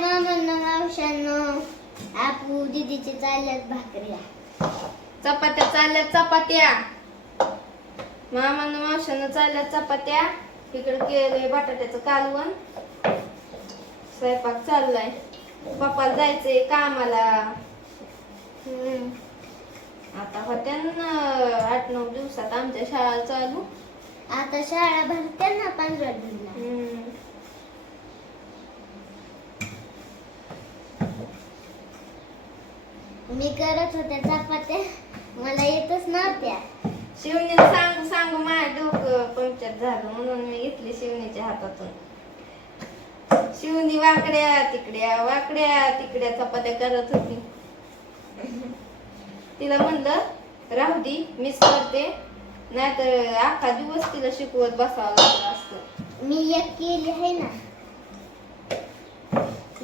मामांना मावशांनो आपू दीदीचे चालल्यात भाकऱ्या चपात्या चालल्यात चपात्या मामांना मावशांना चालल्यात चपात्या इकडे केलंय बटाट्याचं कालवण स्वयंपाक चाललाय पप्पाला जायचंय कामाला आता होत्या 8-9 दिवसात आमच्या शाळा चालू आता शाळा भरते ना 15 दिवसाला मी करत होते चपात्या मला येतच नव्हत्या शिवणी सांगू सांगू माझं डोकं पंक्चर झालं म्हणून मी घेतली शिवणीच्या हातातून शिवणी वाकड्या तिकड्या चपात्या करत होती तिला म्हणलं राहू दे मीच करते नाहीतर अख्खा दिवस तिला शिकवत बसावं लागलं असतं मी एक केली आहे ना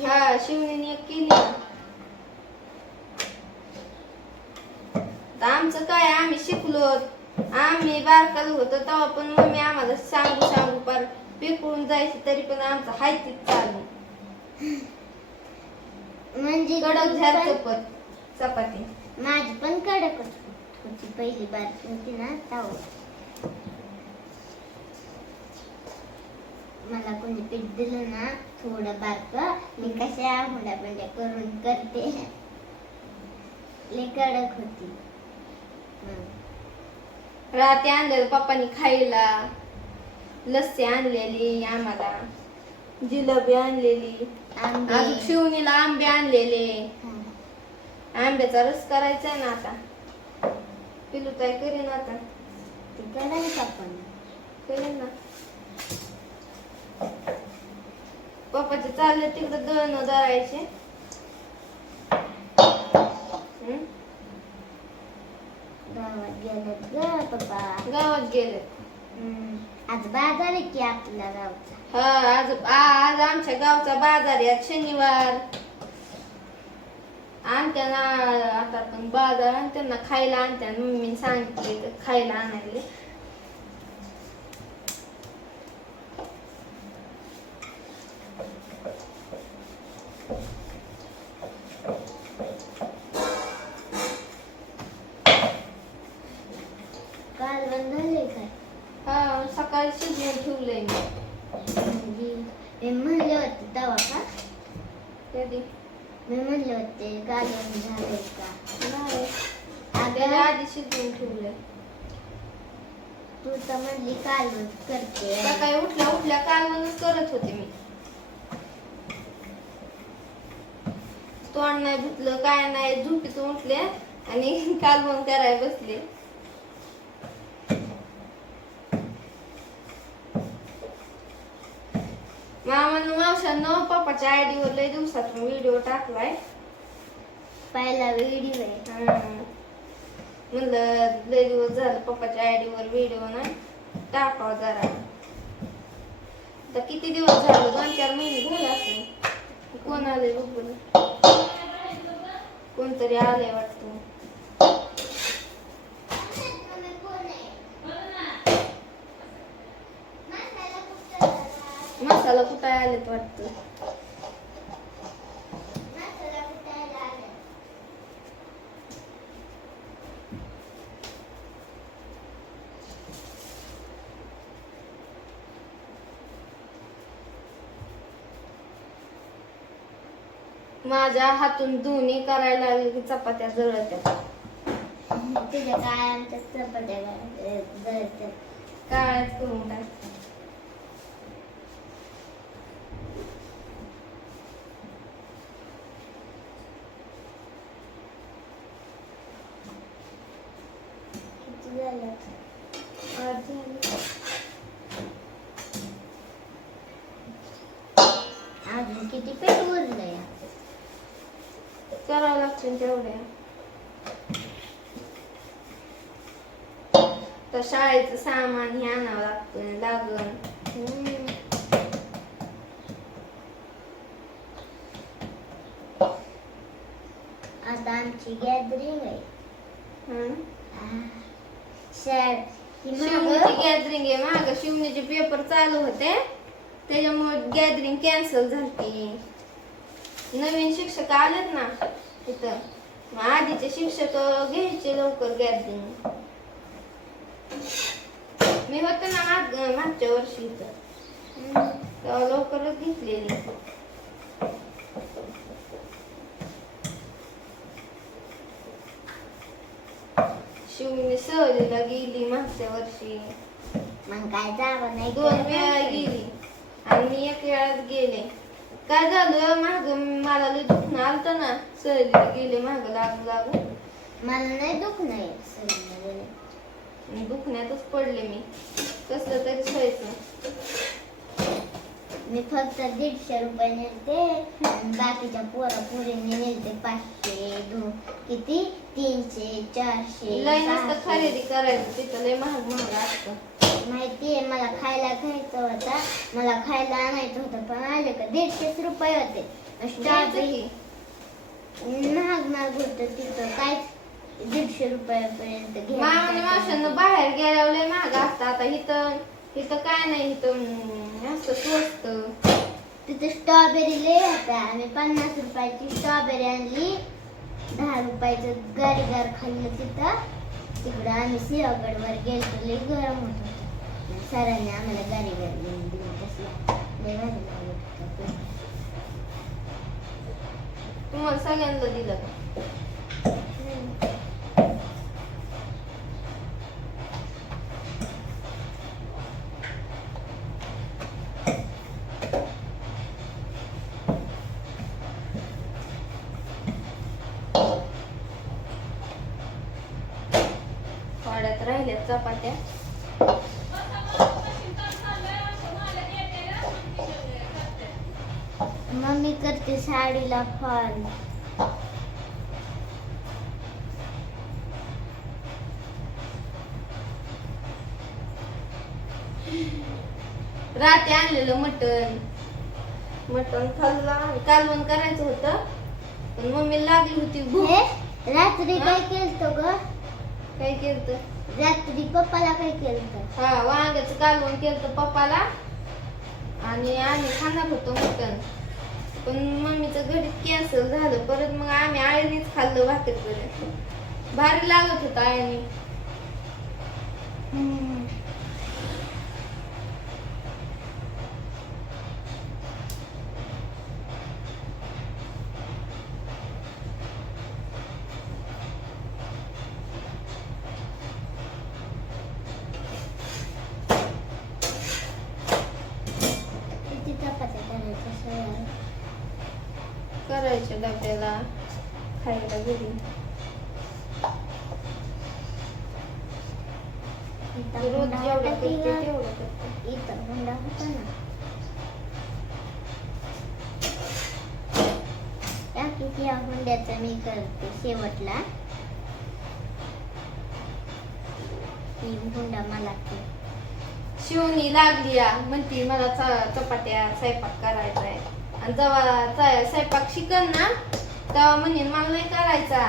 हा शिवणीने एक केली ना आमचं काय आम्ही शिकलो आम्ही बारकाल होतो तेव्हा पण मम्मी आम्हाला सांगू पार पिकळून जायची तरी पण आमचं हाय तीच चालू म्हणजे कडक झालं चपाती माझी पण कडक होती पहिली बार होती ना तेव्हा मला कोणी पीठ दिलं ना थोडं बारक मी कशा हुंड्या करून करते लय कडक होती रात्री आणलेलं पप्पानी खायला लस्सी आणलेली आम्हाला जिलेबी आणलेली अजून शिवणीला आंबे आणलेले आंब्याचा रस करायचा ना आता पिलू काय करेन आता ते करायचं आपण करेन ना पप्पाचे चालले तिकडे दळण दळायचे गावात गेलेत ग पप्पा गावात गेले आज बाजार आहे की आपल्या गावचा हा आज आमच्या गावचा बाजार आहे आज शनिवार आणत्या ना आता पण बाजार आणत्या खायला आणत्या मम्मी सांगितले तर खायला आणायले कालवण झाले काय हा सकाळी शिजवून ठेवलंय मी म्हणले होते तेव्हा का कधी मी म्हणले होते कालवण झाले का नाही अगं आधी शिजवून ठेवलंय तू तर म्हणली कालवण करते सकाळी उठल्या कालवणच करत होते मी तोंड नाही धुतलं काय नाही झोपेतून उठले आणि कालवण करायला बसले मामानं मावशानं पप्पाच्या आयडीवर लय दिवसातून व्हिडिओ टाकलाय पहिला व्हिडिओ आहे म्हणलं लय दिवस झालं पप्पाच्या आयडीवर व्हिडिओ नाही टाकावा जरा तर किती दिवस झालं 2-4 महिने झाले असले कोण आले बघ कोणतरी आलंय वाटतं मसाला कुठे आलेत वाटतं माझ्या हातून दोन्ही करायला लागले की चपात्या जळत्या तुझ्या काय आमच्या चपात्या जळतात काळच करून टाक अजून किती पीठ उरलंय करावं लागतील तेवढ्या तर शाळेचं सामान हे आणावं लागन आता आमची गॅदरिंग आहे शिवणीची गॅदरिंग आहे माग शिवणीचे पेपर चालू होते त्याच्यामुळे गॅदरिंग कॅन्सल झाली नवीन शिक्षक आलेत ना इथं, मग आधीचे शिक्षक घ्यायचे लवकर गॅदरिंग. मी होते ना मागच्या वर्षी इथं, तेव्हा लवकरच घेतलेली. शिवनी सहलीला गेली मागच्या वर्षी, मग काय जावं नाही 2 वेळा गेली आणि मी 1 वेळाच गेले. काय झालं माग मला लय दुखणं आलतं ना, सहलीला गेले माग लागून. मला नाही दुखणं येत सहलीला गेले. दुखण्यातच पडले मी, कसलं तरी व्हायचं. मी फक्त 150 रुपये नेलते आणि बाकीच्या पोरींनी नेलते 500, किती 300, 400. लय नसतं खरेदी करायचं तिथं, लय महाग असतं. माहितीये, मला खायला घ्यायचं होता, मला खायला आणायचं होतं, पण आले का 150 रुपये होते. स्ट्रॉबेरी महाग होत तिथं, काय 150 रुपयापर्यंत मावशांना बाहेर गेल्यावर लय महाग असतं. आता इथं इथं काय नाही, इथं असं स्वस्त. तिथं स्ट्रॉबेरी लय होत्या. आम्ही 50 रुपयाची स्ट्रॉबेरी आणली, 10 रुपयाचं गारीगार खाल्लं तिकडं. आम्ही सिंहगडवर गेलो, लय गरम होत होतं. सरांनी आम्हाला गारीगार घेऊन दिली, तसला लय भारी लागत होता. तुम्हाला सगळ्यांना दिलं का? वाड्यात राहिल्या चपात्या. मम्मी करते साडीला फॉल. रात्री आणलेलं मटण खाल्लं. कालवण करायचं होतं, पण मम्मी लागली होती भूक. हे रात्री काय केलं ग? काय केलं? रात्री पप्पाला काय केलं? हा, वांग्याचं कालवण केलं पप्पाला, आणि आम्ही खाणार होतो मटण, पण मम्मीचं घरी कॅन्सल झालं. परत मग आम्ही आळणीच खाल्लं भाकरीपर्यंत. भारी लागत होतं आळणी. करायच्या डब्याला खायला घरी. रोज जेवढं करते तेवढं करते. इथं हुंडा होता ना, या हुंड्याचं मी करते शेवटला. हुंडा मला शिवणी लागली म्हणती मला चपात्या स्वयंपाक करायचा आहे. आणि जेव्हा स्वयंपाक शिकन ना, तेव्हा म्हणे मला नाही करायचा,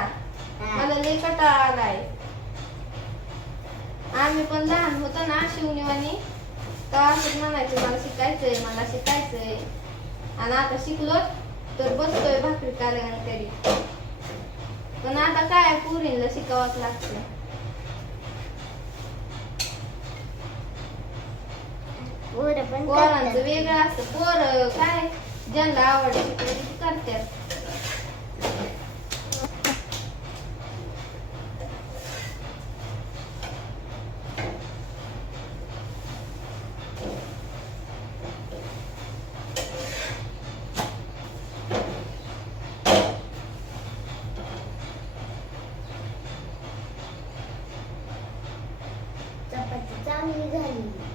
मला लय कंटाळा आलाय. आम्ही पण लहान होतो ना शिवणीवाणी, तेव्हा असंच म्हणायचं मला शिकायचंय. आणि आता शिकलो तर बसतोय भाकरी कालवण करीत. पण आता काय पोरींना शिकावंच लागतं. पोरांचं वेगळं असतं. पोरं काय ज्यांना आवडतं ते करतात. चपाती चांगली झाली.